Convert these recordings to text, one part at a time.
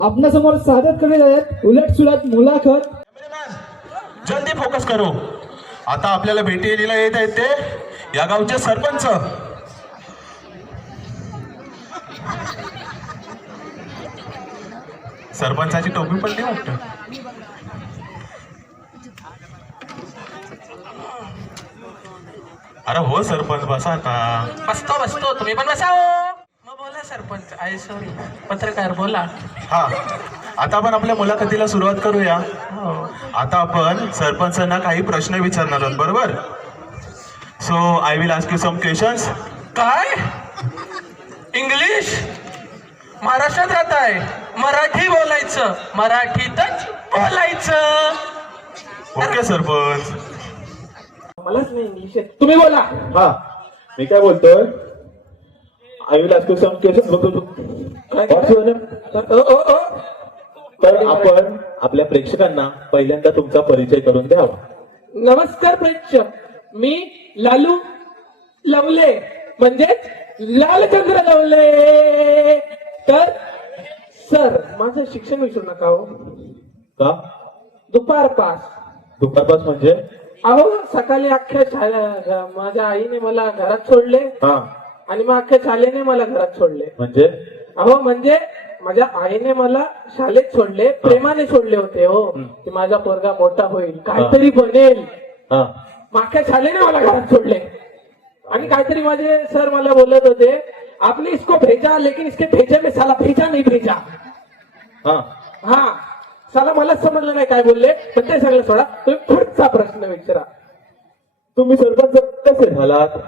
आपणासमोर सादर करण्यात आहेत. उलट सुलट मुलाखत. जल्दी फोकस करो. आता आपल्याला भेटीला येत आहेत ते या गावचे सरपंच. सरपंचाची टोपी पडली वाटतं. अरे हो सरपंच बसा आता. बसतो बसतो. तुम्ही पण बसा हो. सरपंच आय सॉरी पत्रकार बोला. हा. आता आपण आपल्या मुलाखतीला सुरुवात करूया. हो. आता आपण सरपंचांना काही प्रश्न विचारणार आहोत बरोबर? So I will ask you some questions काय? इंग्लिश महाराष्ट्रात राहत आहे. मराठी बोलायचं. मराठीतच बोलायचं. ओके सरपंच. मलाच नाही इंग्लिश. तुम्ही बोला. हा. मी काय बोलतोय? Will ask you some question काय अ, अ, अ. तर आपण आपल्या प्रेक्षकांना पहिल्यांदा तुमचा परिचय करून द्यावा. नमस्कार प्रेक्षक. मी लालू लवले. म्हणजेच लालचंद्र लवले. तर सर माझं शिक्षण विसरू नका हो. का? दुपार पास दुपारपास म्हणजे? अहो सकाळी अख्ख्या शाळा माझ्या आईने मला घरात सोडले. हा. आणि मग अख्ख्या शाळेने मला घरात सोडले. म्हणजे? अहो म्हणजे माझ्या आईने मला शाळेत सोडले प्रेमाने सोडले होते हो. की माझा पोरगा मोठा होईल काहीतरी बनेल. मागच्या शाळेने मला घरात सोडले. आणि काहीतरी माझे सर मला बोलत होते आपने इसको भेजा लेकिन इसके भेजे में साला भेजा नहीं भेजा. हा. साला मलाच समजलं नाही काय बोलले पण ते सगळं सोडा तुम्ही पुढचा प्रश्न विचारा. तुम्ही सरपंच कसे झालात?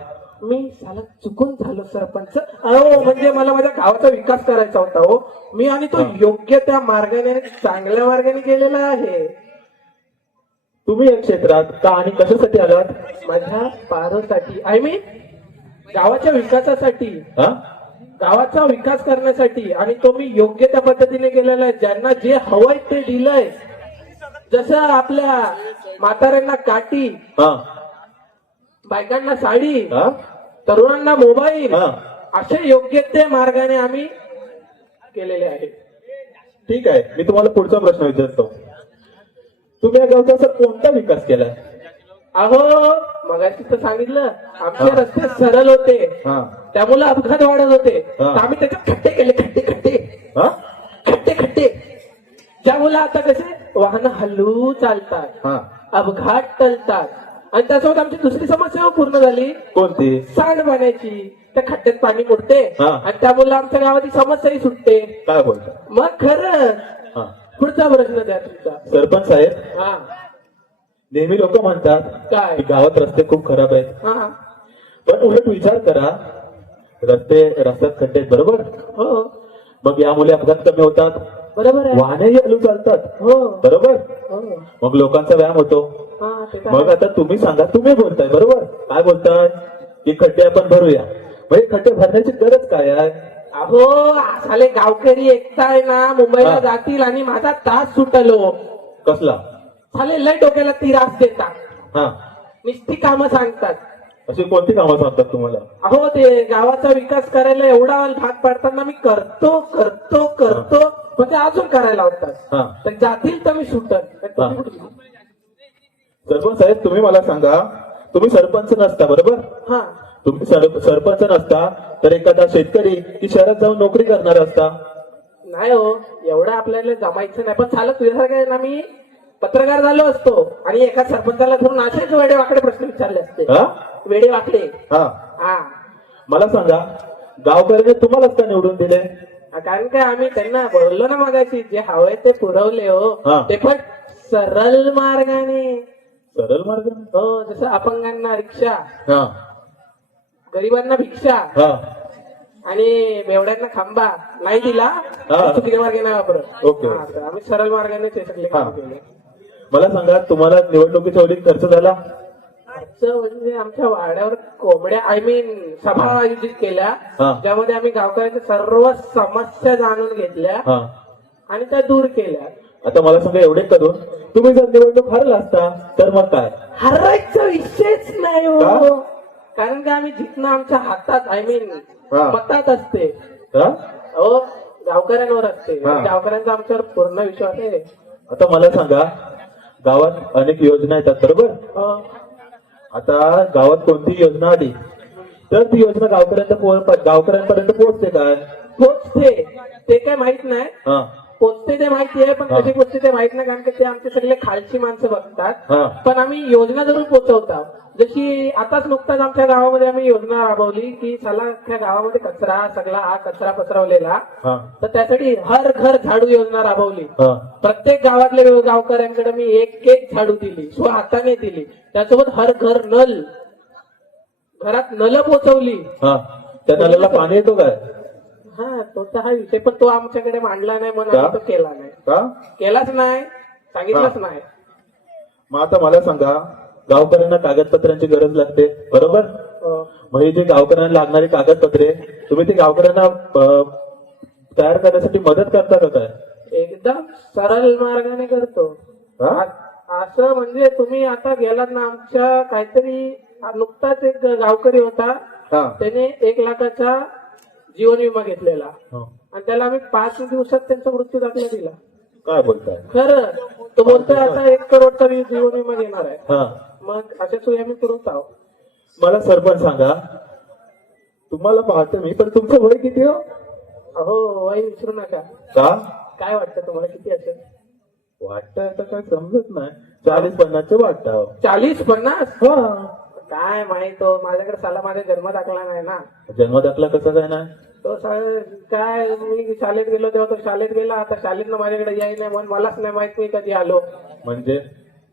मी साला चुकून झालो सरपंच. अहो म्हणजे मला माझ्या गावाचा विकास करायचा होता हो. मी आणि तो योग्य त्या मार्गाने चांगल्या मार्गाने गेलेला आहे. तुम्ही या क्षेत्रात का आणि कशासाठी आलात? माझ्या पारोसाठी आय मीन गावाच्या विकासासाठी. हा? गावाचा विकास करण्यासाठी. आणि तो मी योग्य त्या पद्धतीने केलेला आहे. ज्यांना जे हवंय ते दिलंय. जसं आपल्या म्हाताऱ्यांना काठी हा. बायकांना साडी हा? तरुणांना मोबाईल असे योग्य ते मार्गाने आम्ही केलेले आहे. ठीक आहे. मी तुम्हाला पुढचा प्रश्न विचारतो. तुम्ही या गावचा असा कोणता विकास केलाय अहो मगाशी तर सांगितलं आमचे रस्ते सरळ होते. हा. त्यामुळे अपघात वाढत होते. आम्ही त्याच्यात खड्डे केले खड्डे खड्डे. हा? खड्डे खड्डे. ज्यामुळे आता कसे वाहन हलू चालतात हा. अपघात टलतात. आणि त्यासोबत आमची दुसरी समस्या पूर्ण झाली. कोणती? सांडपाण्याची त्या खड्ड्यात पाणी मुरते. हा. आणि त्यामुळे आमच्या गावात ही समस्याही सुटते. काय बोलता? मग खरं पुढचा प्रश्न द्या तुमचा. सरपंच साहेब हा. नेहमी लोक म्हणतात काय? की गावात रस्ते खूप खराब आहेत. हा. पण उलट विचार करा रस्ते रस्त्यात खड्डे आहेत, बरोबर? हो. मग यामुळे अपघात कमी होतात. बरोबर आहे. वाहनही हलू चालतात. हो. बरोबर? हो. मग लोकांचा व्यायाम होतो. हा ते तर मग आहे. आता तुम्ही सांगा तुम्ही बोलताय बरोबर? काय बोलताय? की खड्डे आपण भरूया. म्हणजे खड्डे भरण्याची गरज काय आहे? अहो साले गावकरी एकताय ना मुंबईला हा. जातील आणि माझा तास सुटलो. कसला? साले लय डोक्याला तिरास देतात हा. नुसती कामं सांगतात. अशी कोणती कामं सांगतात तुम्हाला? अहो ते गावाचा विकास करायला एवढा भाग पाडताना मी करतो करतो करतो पण ते अजून करायला हा. तर जातील तर मी सुटत हा. सरपंच साहेब तुम्ही मला सांगा तुम्ही सरपंच नसता बरोबर? हा. तुम्ही सर- सरपंच नसता तर एखादा शेतकरी की शहरात जाऊन नोकरी करणार असता? नाही हो एवढं आपल्याला जमायचं नाही. पण चालत तुझ्यासारखं आहे ना मी? पत्रकार झालो असतो आणि एका सरपंचाला धरून असेच वेडे वाकडे प्रश्न विचारले असते. हा? वेडे वाकडे हा. हा. मला सांगा गावकऱ्याने तुम्हालाच का निवडून दिले? कारण काय आम्ही त्यांना बोललो ना मगाशी जे हवंय ते पुरवले हो. हा. ते पण सरळ मार्गाने. सरळ मार्ग हो जसं अपंगांना रिक्षा हा. गरिबांना भिक्षा हा. आणि बेवड्यांना खांबा नाही दिला. चुकीच्या मार्गे नाही वापरत. ओके. हा, तर आम्ही सरळ मार्गाने ते सगळे काम हा. केले. मला सांगा तुम्हाला निवडणुकीच्या वेळी खर्च झाला? आमचं म्हणजे आमच्या वाड्यावर कोंबड्या आय मीन सभा आयोजित केल्या हा. ज्यामध्ये आम्ही गावकऱ्यांच्या सर्व समस्या जाणून घेतल्या हा आणि त्या दूर केल्या आता मला सांगा एवढे करून तुम्ही जर निवडणूक हरला असता तर मग काय हरायचा विषयच नाही हो का? कारण की आम्ही जिंकणं आमच्या हातात आय मीन हा. मतात असते हा? हो गावकऱ्यांवर असते हा. गावकऱ्यांचा आमच्यावर पूर्ण विश्वास आहे आता मला सांगा गावात अनेक योजना येतात बरोबर अं, आता गावात कोणती योजना आली? तर ती योजना गावकऱ्यांच्या गावकऱ्यांपर्यंत पोहोचते काय? पोचते ते काय माहीत नाही. पोचते ते माहिती आहे पण. कशी पोचते ते माहीत नाही कारण की ते आमचे सगळे खालची माणसं बघतात. पण आम्ही योजना जरूर पोहोचवता. जशी आताच नुकताच आमच्या गावामध्ये आम्ही योजना राबवली की चला त्या गावामध्ये कचरा सगळा हा कचरा पसरवलेला. तर त्यासाठी हर घर झाडू योजना राबवली. प्रत्येक गावातल्या गावकऱ्यांकडे मी एक एक झाडू दिली स्व हाताने दिली. त्यासोबत हर घर नल घरात नल पोचवली त्या नळाला पाणी येतो काय? हा तो तर हा विषय पण तो आमच्याकडे मांडला नाही म्हणून का? आम्ही तो केला नाही. का? केलाच नाही. सांगितलंच हा. नाही. मग आता मला सांगा गावकऱ्यांना कागदपत्रांची गरज लागते बरोबर? अं, मग ही जी गावकऱ्यांना लागणारी कागदपत्रे तुम्ही ती गावकऱ्यांना अं, तयार करण्यासाठी मदत करता का काय? एकदम सरळ मार्गाने करतो. हा? आ- असं म्हणजे तुम्ही आता गेलात ना आमच्या काहीतरी नुकताच एक गावकरी होता. हा. त्याने एक लाखाचा जीवन विमा घेतलेला. हा. आणि त्याला आम्ही पाच दिवसात त्यांचा मृत्यू दाखला दिला. काय बोलताय? खरं तो बोलतोय आता एक करोडचा जीवन विमा घेणार आहे. हा. मग अशा सोयी आम्ही पुरवत आहोत. मला सरपंच सांगा तुम्हाला पाहतो मी पण तुमचं वय किती हो? अहो वय विसरू नका. का? काय वाटतं तुम्हाला किती असेल? वाटतं आता काय समजत नाही. चाळीस पन्नासचे वाटतं. चाळीस पन्नास? हा. काय माहीत माझ्याकडे साला माझा जन्म दाखला नाही ना. जन्म दाखला कसं काय नाही? तो काय मी शाळेत गेलो तेव्हा तो शाळेत गेला आता शाळेत माझ्याकडे याय नाही म्हणून मलाच नाही माहीत मी कधी आलो. म्हणजे?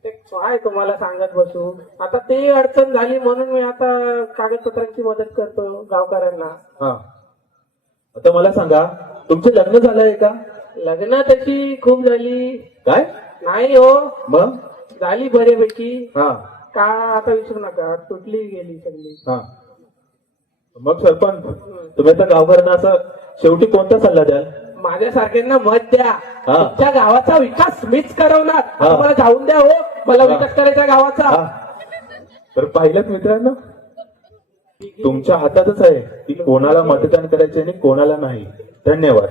ते काय तुम्हाला सांगत बसू? आता ते अडचण झाली म्हणून मी आता कागदपत्रांची मदत करतो गावकऱ्यांना. हा. आता मला सांगा तुमचे लग्न झालंय का? लग्न तशी खूप झाली. काय? नाही हो. मग? झाली बऱ्यापैकी. हा. का आता विसरू नका. तुटली गेली सगळी. हा. मग सरपंच तुम्ही आता गावकऱ्यांना असं शेवटी कोणता सल्ला द्याल? माझ्यासारख्यांना मत द्या. हा. तुमच्या गावाचा विकास मीच करवणार. हा. तुम्हाला जाऊन द्या हो. मला हा. विकास करायचा गावाचा. हा. तर पाहिलं मित्रांनो? तुमच्या हातातच आहे की कोणाला मतदान करायचे आणि कोणाला नाही. धन्यवाद.